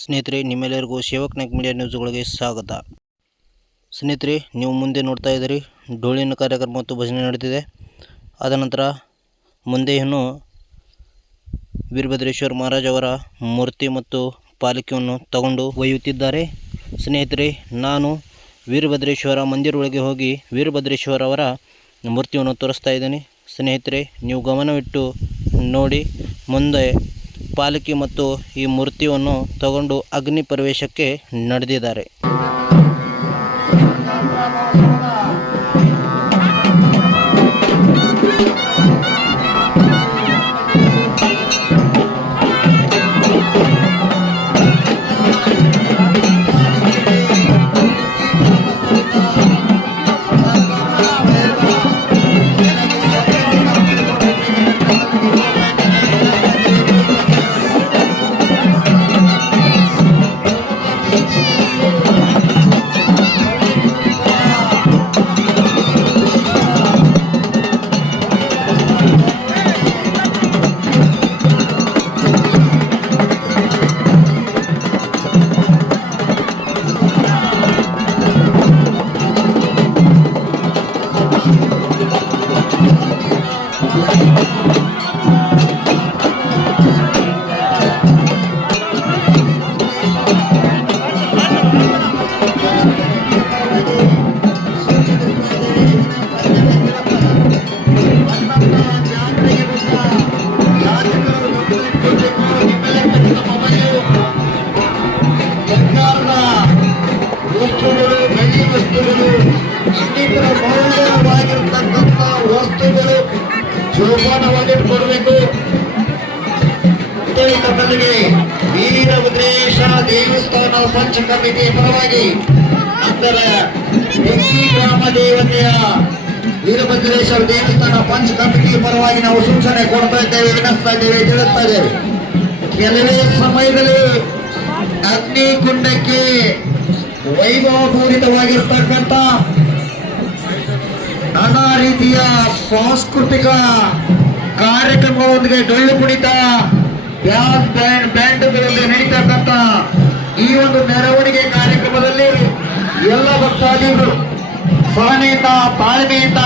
ಸ್ನೇಹಿತರೆ, ನಿಮ್ಮೆಲ್ಲರಿಗೂ ಸೇವಕ್ ನಾಯ್ಕ್ ಮೀಡಿಯಾ ನ್ಯೂಸ್ಗಳಿಗೆ ಸ್ವಾಗತ. ಸ್ನೇಹಿತರೆ, ನೀವು ಮುಂದೆ ನೋಡ್ತಾ ಇದ್ದೀರಿ ಡೊಳ್ಳಿನ ಕಾರ್ಯಕ್ರಮ ಮತ್ತು ಭಜನೆ ನಡೆದಿದೆ. ಆದ ನಂತರ ಮುಂದೆ ಇನ್ನು ವೀರಭದ್ರೇಶ್ವರ ಮಹಾರಾಜ್ ಅವರ ಮೂರ್ತಿ ಮತ್ತು ಪಾಲಿಕೆಯನ್ನು ತಗೊಂಡು ಒಯ್ಯುತ್ತಿದ್ದಾರೆ. ಸ್ನೇಹಿತರೆ, ನಾನು ವೀರಭದ್ರೇಶ್ವರ ಮಂದಿರೊಳಗೆ ಹೋಗಿ ವೀರಭದ್ರೇಶ್ವರ ಅವರ ಮೂರ್ತಿಯನ್ನು ತೋರಿಸ್ತಾ ಇದ್ದೀನಿ. ಸ್ನೇಹಿತರೆ, ನೀವು ಗಮನವಿಟ್ಟು ನೋಡಿ. ಮುಂದೆ ಪಾಲಿಕೆ ಮತ್ತು ಈ ಮೂರ್ತಿಯನ್ನು ತಗೊಂಡು ಅಗ್ನಿ ಪ್ರವೇಶಕ್ಕೆ ನಡೆದಿದ್ದಾರೆ. ಇನ್ನಿತರ ಮೌಲ್ಯವಾಗಿರ್ತಕ್ಕಂಥ ವಸ್ತುಗಳು ಜೋಪಾನವಾಗಿಟ್ಕೊಡ್ಬೇಕು. ತಮಗೆ ವೀರಭದ್ರೇಶ ದೇವಸ್ಥಾನ ಪಂಚ ಕಮಿಟಿ ಪರವಾಗಿ ನಂತರ ಬೆಂಕಿ ಗ್ರಾಮ ದೇವತೆಯ ವೀರಭದ್ರೇಶ್ವರ ದೇವಸ್ಥಾನ ಪಂಚ ಕಮಿಟಿ ಪರವಾಗಿ ನಾವು ಸೂಚನೆ ಕೊಡ್ತಾ ಇದ್ದೇವೆ, ವಿನಿಸ್ತಾ ಇದ್ದೇವೆ, ತಿಳಿಸ್ತಾ ಇದ್ದೇವೆ. ಕೆಲವೇ ಸಮಯದಲ್ಲಿ ಅಗ್ನಿಕುಂಡಕ್ಕೆ ವೈಭವಪೂರಿತವಾಗಿರ್ತಕ್ಕಂಥ ನಾನಾ ರೀತಿಯ ಸಾಂಸ್ಕೃತಿಕ ಕಾರ್ಯಕ್ರಮದೊಂದಿಗೆ ಡೊಳ್ಳು ಕುಣಿತ ಬ್ಯಾಂಡ್ಗಳಲ್ಲಿ ನಡೀತಕ್ಕಂಥ ಈ ಒಂದು ಮೆರವಣಿಗೆ ಕಾರ್ಯಕ್ರಮದಲ್ಲಿ ಎಲ್ಲ ಭಕ್ತಾದಿಗಳು ಸಹನೆಯಿಂದ ತಾಳ್ಮೆಯಿಂದ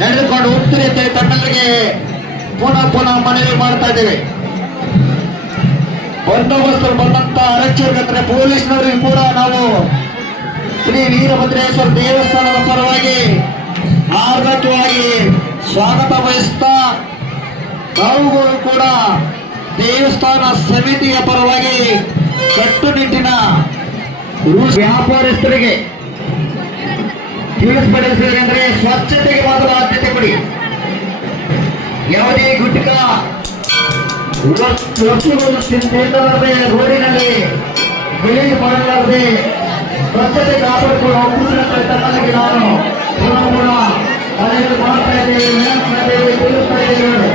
ನಡೆದುಕೊಂಡು ಹೋಗ್ತೀರಿ ಅಂತ ತಮ್ಮಲ್ಲಿಗೆ ಪುನಃ ಮನವಿ ಮಾಡ್ತಾ ಇದ್ದೇವೆ. ಬಂದೋಬಸ್ತ್ ಬಂದಂತ ಆರಕ್ಷಕರ ಪೊಲೀಸ್ನವರಿಗೂ ಕೂಡ ನಾವು ಶ್ರೀ ವೀರಭದ್ರೇಶ್ವರ ದೇವಸ್ಥಾನದ ಪರವಾಗಿ ಆರ್ಥಿಕವಾಗಿ ಸ್ವಾಗತ ಬಯಸ್ತಾ ತಾವುಗಳು ಕೂಡ ದೇವಸ್ಥಾನ ಸಮಿತಿಯ ಪರವಾಗಿ ಕಟ್ಟುನಿಟ್ಟಿನ ವ್ಯಾಪಾರಸ್ಥರಿಗೆ ತಿಳಿಸ್ಪಡಿಸಬೇಕೆಂದ್ರೆ ಸ್ವಚ್ಛತೆಗೆ ಮಾತ್ರ ಆದ್ಯತೆ ಕೊಡಿ. ಯಾವುದೇ ಗುಟ್ಕ ವಸ್ತುಗಳು ತಿನ್ನಲಾರದೆ ರೋಡಿನಲ್ಲಿ ಗಲೀಜು ಮಾಡಲಾರದೆ ಸ್ವಚ್ಛತೆ ಕಾಪಾಡಿಕೊಂಡು ಹೋಗುವುದಕ್ಕೆ ನಾನು ಪುನಃ ಮನೆಯಲ್ಲಿ ಮಾಡ್ತಾ ಇದ್ದೇವೆ, ವಿನಂತಿಸ್ತಾ ಇದ್ದೇವೆ, ತಿಳಿಸ್ತಾ ಇದ್ದೇವೆ.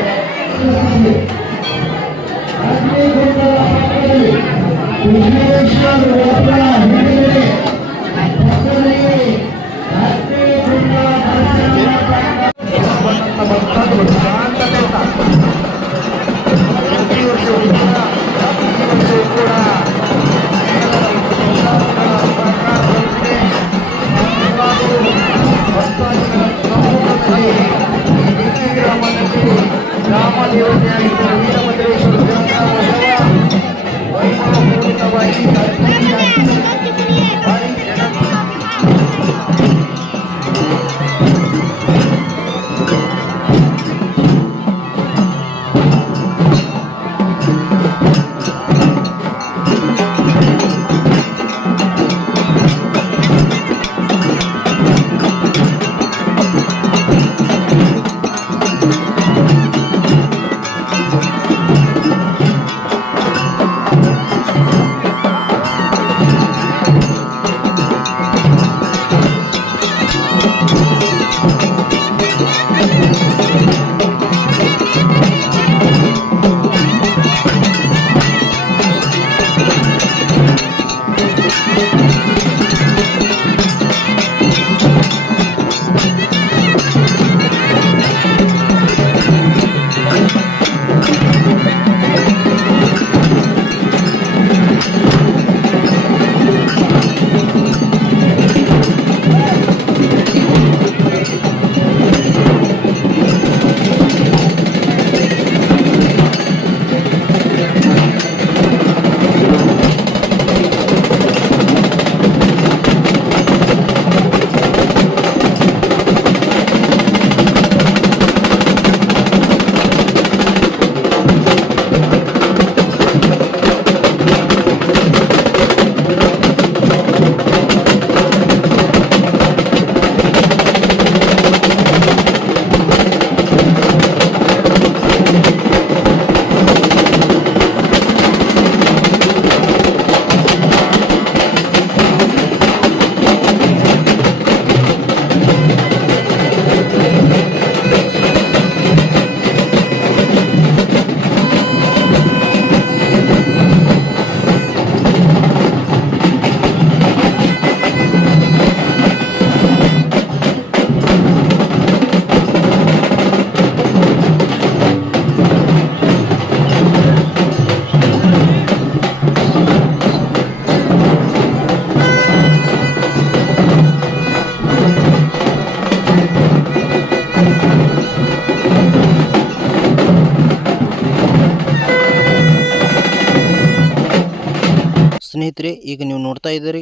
ಸ್ನೇಹಿತರೆ, ಈಗ ನೀವು ನೋಡ್ತಾ ಇದ್ದೀರಿ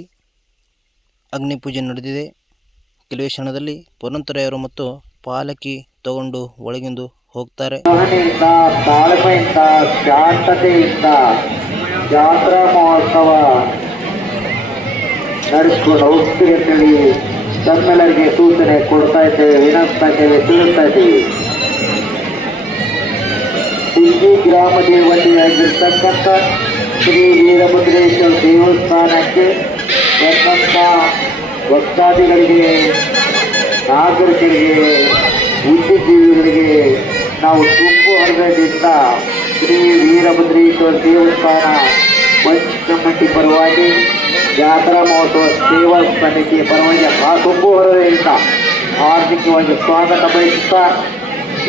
ಅಗ್ನಿ ಪೂಜೆ ನಡೆದಿದೆ. ಕೆಲವೇ ಕ್ಷಣದಲ್ಲಿ ಪುರಂತರಾಯರು ಮತ್ತು ಪಾಲಕಿ ತಗೊಂಡು ಒಳಗಿಂದು ಹೋಗ್ತಾರೆ. ತಾಳ್ಮೆಯಿಂದ ಶಾಂತತೆಯಿಂದ ಜಾತ್ರಾ ಮಹೋತ್ಸವ ನಡೆಸ್ಕೊಂಡು ಹೋಗ್ತೀವಿ ಅಂತೇಳಿ ತಮ್ಮೆಲ್ಲರಿಗೆ ಸೂಚನೆ ಕೊಡ್ತಾ ಇದ್ದೇವೆ, ವಿನಂತಾ ಇದ್ದೇವೆ, ತಿಳಿಸ್ತಾ ಇದ್ದೀವಿ. ಸಿಂಗಿ ಗ್ರಾಮ ದೇವತೆಯಾಗಿರ್ತಕ್ಕಂಥ ಶ್ರೀ ವೀರಭದ್ರೇಶ್ವರ ದೇವಸ್ಥಾನಕ್ಕೆ ಬಂದಂಥ ಭಕ್ತಾದಿಗಳಿಗೆ, ನಾಗರಿಕರಿಗೆ, ಬುದ್ಧಿಜೀವಿಗಳಿಗೆ ನಾವು ತುಂಬು ಹೃದಯದಿಂದ ಶ್ರೀ ವೀರಭದ್ರೇಶ್ವರ ದೇವಸ್ಥಾನ ಪಂಚಕಮಿಟಿ ಪರವಾಗಿ, ಜಾತ್ರಾ ಮಹೋತ್ಸವ ಸೇವಾ ಸಮಿತಿಯ ಪರವಾಗಿ ತುಂಬು ಹೃದಯದಿಂದ ಆರ್ಥಿಕವಾಗಿ ಸ್ವಾಗತ ಬಯಸುತ್ತಾ,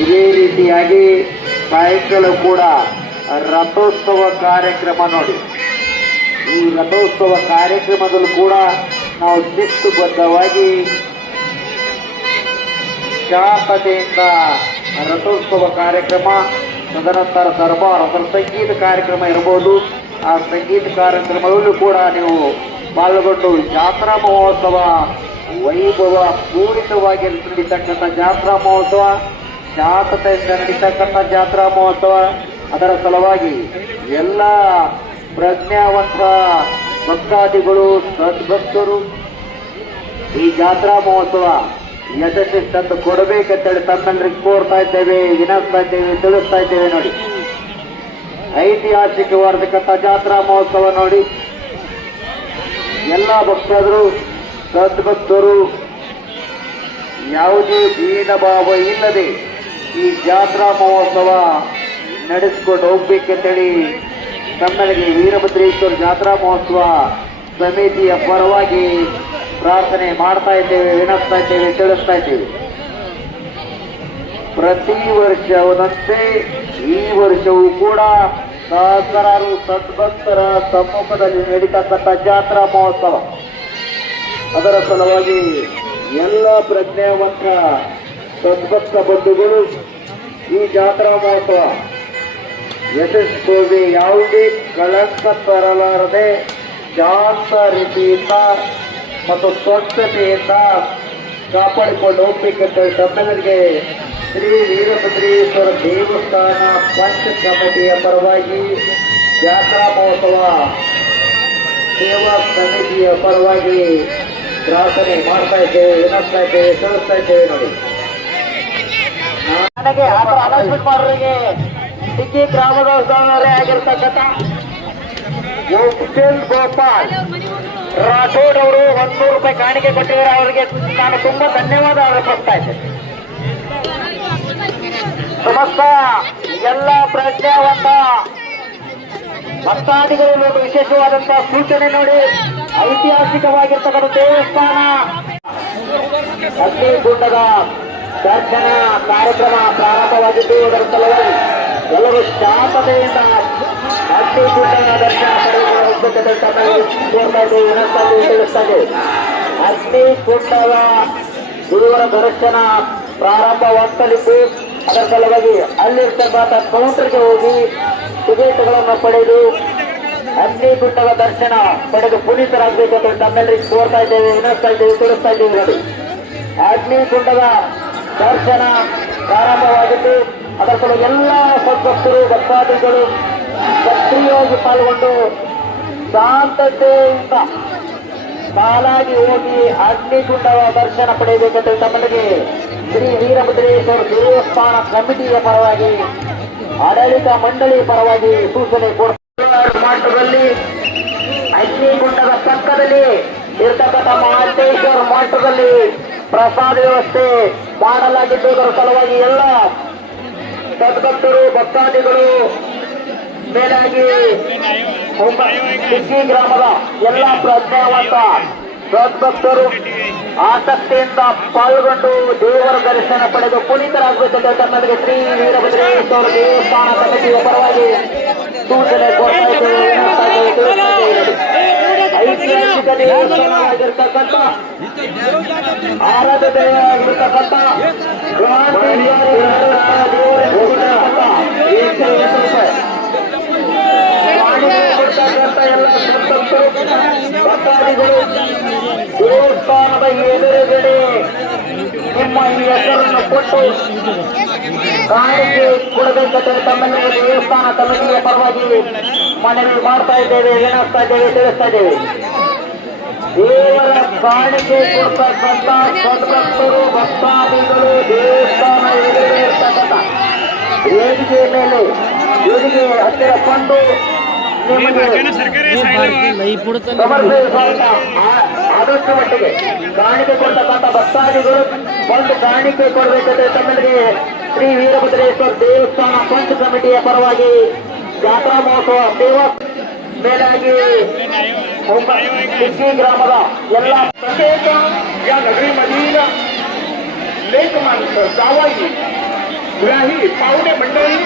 ಇದೇ ರೀತಿಯಾಗಿ ಸಾಯಂಕಾಲ ಕೂಡ ರಥೋತ್ಸವ ಕಾರ್ಯಕ್ರಮ ನೋಡಿ. ಈ ರಥೋತ್ಸವ ಕಾರ್ಯಕ್ರಮದಲ್ಲೂ ಕೂಡ ನಾವು ಶಿಸ್ತುಬದ್ಧವಾಗಿ ಶಾಂತತೆಯಿಂದ ರಥೋತ್ಸವ ಕಾರ್ಯಕ್ರಮ, ತದನಂತರ ದರ್ಬಾರ್, ಅದರ ಸಂಗೀತ ಕಾರ್ಯಕ್ರಮ ಇರಬಹುದು. ಆ ಸಂಗೀತ ಕಾರ್ಯಕ್ರಮದಲ್ಲೂ ಕೂಡ ನೀವು ಪಾಲ್ಗೊಂಡು ಜಾತ್ರಾ ಮಹೋತ್ಸವ ವೈಭವ ಪೂರಿತವಾಗಿ ನಡೀತಕ್ಕಂಥ ಜಾತ್ರಾ ಮಹೋತ್ಸವ, ಶಾಂತತೆಯಿಂದ ನಡೀತಕ್ಕಂಥ ಜಾತ್ರಾ ಮಹೋತ್ಸವ. ಅದರ ಸಲುವಾಗಿ ಎಲ್ಲ ಪ್ರಜ್ಞಾವಂತ ಭಕ್ತಾದಿಗಳು, ಸದ್ಭಕ್ತರು ಈ ಜಾತ್ರಾ ಮಹೋತ್ಸವ ಯಶಸ್ವಿ ತಂದು ಕೊಡಬೇಕಂತೇಳಿ ತಮ್ಮೆಲ್ಲರಿಗೆ ಕೋರ್ತಾ ಇದ್ದೇವೆ, ವಿನಂತಾ ಇದ್ದೇವೆ, ತಿಳಿಸ್ತಾ ಇದ್ದೇವೆ. ನೋಡಿ, ಐತಿಹಾಸಿಕವಾದಂಥ ಜಾತ್ರಾ ಮಹೋತ್ಸವ ನೋಡಿ. ಎಲ್ಲ ಭಕ್ತರು, ಸದ್ಭಕ್ತರು ಯಾವುದೇ ಭೇದ ಭಾವ ಇಲ್ಲದೆ ಈ ಜಾತ್ರಾ ಮಹೋತ್ಸವ ನಡೆಸಿಕೊಂಡು ಹೋಗ್ಬೇಕಂತೇಳಿ ತಮ್ಮೆಲ್ಲರಿಗೆ ವೀರಭದ್ರೇಶ್ವರ ಜಾತ್ರಾ ಮಹೋತ್ಸವ ಸಮಿತಿಯ ಪರವಾಗಿ ಪ್ರಾರ್ಥನೆ ಮಾಡ್ತಾ ಇದ್ದೇವೆ, ವಿನಂತಾ ಇದ್ದೇವೆ, ತಿಳಿಸ್ತಾ ಇದ್ದೇವೆ. ಪ್ರತಿ ವರ್ಷದಂತೆ ಈ ವರ್ಷವೂ ಕೂಡ ಸಹಸ್ರಾರು ಸದ್ಭಕ್ತರ ಸಮ್ಮುಖದಲ್ಲಿ ನಡೀತಕ್ಕಂಥ ಜಾತ್ರಾ ಮಹೋತ್ಸವ. ಅದರ ಸಲುವಾಗಿ ಎಲ್ಲ ಪ್ರಜ್ಞಾವಂತ ಸದ್ಭಕ್ತ ಬಂಧುಗಳು ಈ ಜಾತ್ರಾ ಮಹೋತ್ಸವ ಯಶಸ್ವಿ ಯಾವುದೇ ಕಳಂಕ ತರಲಾರದೆ ಶಾಂತ ರೀತಿಯಿಂದ ಮತ್ತು ಸ್ವಚ್ಛತೆಯಿಂದ ಕಾಪಾಡಿಕೊಂಡು ಹೋಗ್ಬೇಕಂತ ತಮ್ಮೆಲ್ಲರಿಗೆ ಶ್ರೀ ವೀರಭದ್ರೇಶ್ವರ ದೇವಸ್ಥಾನ ಪಂಚ ಕಮಿಟಿಯ ಪರವಾಗಿ, ಜಾತ್ರಾ ಮಹೋತ್ಸವ ಸೇವಾ ಸಮಿತಿಯ ಪರವಾಗಿ ಪ್ರಾರ್ಥನೆ ಮಾಡ್ತಾ ಇದ್ದೇವೆ, ವಿನಂತಾ ಇದ್ದೇವೆ, ತಿಳಿಸ್ತಾ ಇದ್ದೇವೆ. ನೋಡಿ, ನನಗೆ ಅನೌನ್ಸ್ಮೆಂಟ್ ಮಾಡೋರಿಗೆ ಸಿಕ್ಕಿ ಗ್ರಾಮದವರೇ ಆಗಿರ್ತಕ್ಕಂಥ ಉಪೇಂದ್ರ ಗೋಪಾಲ್ ರಾಠೋಡ್ ಅವರು 100 ರೂಪಾಯಿ ಕಾಣಿಕೆ ಕೊಟ್ಟಿದ್ದಾರೆ. ಅವರಿಗೆ ನಾನು ತುಂಬಾ ಧನ್ಯವಾದ ಅರ್ಪಿಸ್ತಾ ಇದ್ದೇನೆ. ಸಮಸ್ತ ಎಲ್ಲ ಪ್ರಜ್ಞಾವಂತ ಭಕ್ತಾದಿಗಳು ಒಂದು ವಿಶೇಷವಾದಂತಹ ಸೂಚನೆ ನೋಡಿ. ಐತಿಹಾಸಿಕವಾಗಿರ್ತಕ್ಕಂಥ ದೇವಸ್ಥಾನ ಅಗ್ನಿಗುಂಡದ ದರ್ಶನ ಕಾರ್ಯಕ್ರಮ ಪ್ರಾರಂಭವಾಗಿದ್ದು, ಅದರ ಸಲುವಾಗಿ ಎಲ್ಲರೂ ಶಾಂತತೆಯಿಂದ ಅಗ್ನಿಗುಂಡದ ದರ್ಶನ ಕೋರ್ತಾ ಇದ್ದೇವೆ, ವಿನಂತಾ ತಿಳಿಸ್ತಾ ಇದ್ದೇವೆ. ಅಗ್ನಿಗುಂಡದ ಗುರುವರ ದರ್ಶನ ಪ್ರಾರಂಭವಾಗ್ತಲಿದ್ದು, ಅದರ ಸಲುವಾಗಿ ಅಲ್ಲಿರ್ತಕ್ಕಂಥ ಕೌಂಟರ್ಗೆ ಹೋಗಿ ಟಿಕೆಟ್ಗಳನ್ನು ಪಡೆದು ಅಗ್ನಿಗುಂಡದ ದರ್ಶನ ಪಡೆದು ಪುನೀತರಾಗಬೇಕಂತ ತಮ್ಮೆಲ್ಲರಿಗೆ ಕೋರ್ತಾ ಇದ್ದೇವೆ, ವಿನಂತಾ ಇದ್ದೇವೆ, ತಿಳಿಸ್ತಾ ಇದ್ದೇವೆ. ನೋಡಿ, ಅಗ್ನಿಗುಂಡದ ದರ್ಶನ ಪ್ರಾರಂಭವಾಗಿದ್ದು, ಅದರ ಸಲುವಾಗಿ ಎಲ್ಲ ಸದ್ಭಕ್ತರು, ಭಕ್ತಾದಿಗಳು ಸಕ್ರಿಯವಾಗಿ ಪಾಲ್ಗೊಂಡು ಶಾಂತತೆಯಿಂದ ಸಾಲಾಗಿ ಹೋಗಿ ಅಗ್ನಿಗುಂಡದ ದರ್ಶನ ಪಡೆಯಬೇಕಂತ ತಮ್ಮಲ್ಲಿಗೆ ಶ್ರೀ ವೀರಭದ್ರೇಶ್ವರ ದೇವಸ್ಥಾನ ಕಮಿಟಿಯ ಪರವಾಗಿ, ಆಡಳಿತ ಮಂಡಳಿ ಪರವಾಗಿ ಸೂಚನೆ ಕೊಡ್ತಾರೆ. ಮಠದಲ್ಲಿ ಅಗ್ನಿಗುಂಡದ ಪಕ್ಕದಲ್ಲಿ ಇರ್ತಕ್ಕಂಥ ಮಹಾಂತೇಶ್ವರ ಮಠದಲ್ಲಿ ಪ್ರಸಾದ ವ್ಯವಸ್ಥೆ ಮಾಡಲಾಗಿದ್ದು, ಅದರ ಸಲುವಾಗಿ ಎಲ್ಲ ಸದ್ಭಕ್ತರು, ಭಕ್ತಾದಿಗಳು ಮೇಲಾಗಿ ಸಿಕ್ಕಿ ಗ್ರಾಮದ ಎಲ್ಲ ಪ್ರಜ್ಞಾವಂತ ಸದ್ಭಕ್ತರು ಆಸಕ್ತಿಯಿಂದ ಪಾಲ್ಗೊಂಡು ದೇವರ ದರ್ಶನ ಪಡೆದು ಪುನೀತರಾಗಬೇಕೆಂದು ತಮ್ಮಲ್ಲಿಗೆ ಶ್ರೀ ವೀರಭದ್ರೇಶ್ವರ ದೇವಸ್ಥಾನ ಸಮಿತಿಯ ಪರವಾಗಿ ಸೂಚನೆ ಕೊಡ್ತಾ ಇದ್ದೇವೆ. ಐತಿಹಾಸಿಕ ದೇವಸ್ಥಾನವಾಗಿರ್ತಕ್ಕಂಥ ಆರಾಧನೆಯಾಗಿರ್ತಕ್ಕಂಥ ಎಲ್ಲ ಮತ್ತು ಭಕ್ತಾದಿಗಳು ದೇವಸ್ಥಾನದ ಎದುರುಗಡೆ ನಿಮ್ಮ ಈ ಹೆಸರನ್ನು ಕೊಟ್ಟು ಕಾಣಿಕೆ ಕೊಡಬೇಕಂತ ತಮ್ಮೆಲ್ಲರಿಗೂ ದೇವಸ್ಥಾನ ಕಮಿಟಿಯ ಪರವಾಗಿ ಮನವಿ ಮಾಡ್ತಾ ಇದ್ದೇವೆ, ವಿನಂತಿಸ್ತಾ ಇದ್ದೇವೆ, ತಿಳಿಸ್ತಾ ಇದ್ದೇವೆ. ದೇವರ ಕಾಣಿಕೆ ಕೊಡ್ತಕ್ಕಂಥ ಸದ್ಭಕ್ತರು ಭಕ್ತಾದಿಗಳು ದೇವಸ್ಥಾನ ಎದುರುಗಡೆ ಇರ್ತಕ್ಕಂಥ ವೇದಿಕೆ ಮೇಲೆ ವೇದಿಕೆ ಹತ್ತಿರ ಬಂದು ನಿಮಗೆ ಆದಷ್ಟು ಮಟ್ಟಿಗೆ ಕಾಣಿಕೆ ಕೊಡ್ತಕ್ಕಂಥ ಭಕ್ತಾದಿಗಳು ಒಂದು ಕಾಣಿಕೆ ಕೊಡಬೇಕಂದ್ರೆ ತಮ್ಮಲ್ಲಿಗೆ ಶ್ರೀ ವೀರಭದ್ರೇಶ್ವರ ದೇವಸ್ಥಾನ ಪಂಚ ಕಮಿಟಿಯ ಪರವಾಗಿ ಜಾತ್ರಾ ಮಹೋತ್ಸವ ಸೇವಾ ಮೇಲಾಗಿ ಸಿಕ್ಕಿ ಗ್ರಾಮದ ಎಲ್ಲ प्रत्येक या नगरीमधील लेख माणसं जावाई ग्राही पाहुणे मंडळी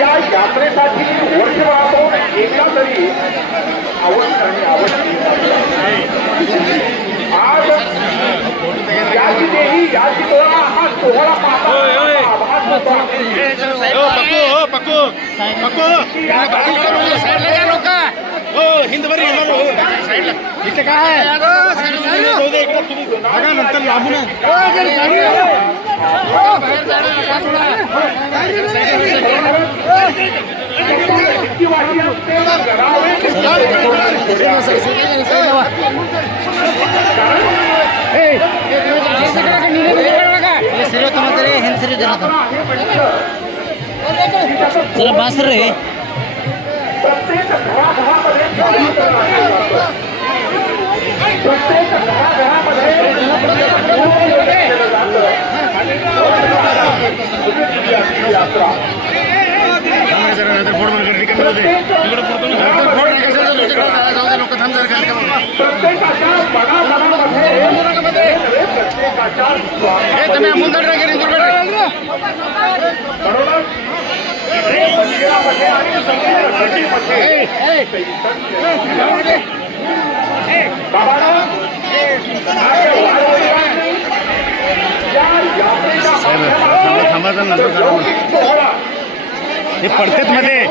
या यात्रेसाठी वर्षभरातून एकदा तरी आवश्यक आणि आज याची देवी याची तोळा हा सोहळा हिंद बरी इथे काय नंतर लांबून जरा बासर रे प्रत्येक घराघरामध्ये प्रत्येक घराघरामध्ये यात्रा प्रत्येकाच्या मनामध्ये प्रत्येकाच्या मंदिरामध्ये आणि हे पडतेच मध्ये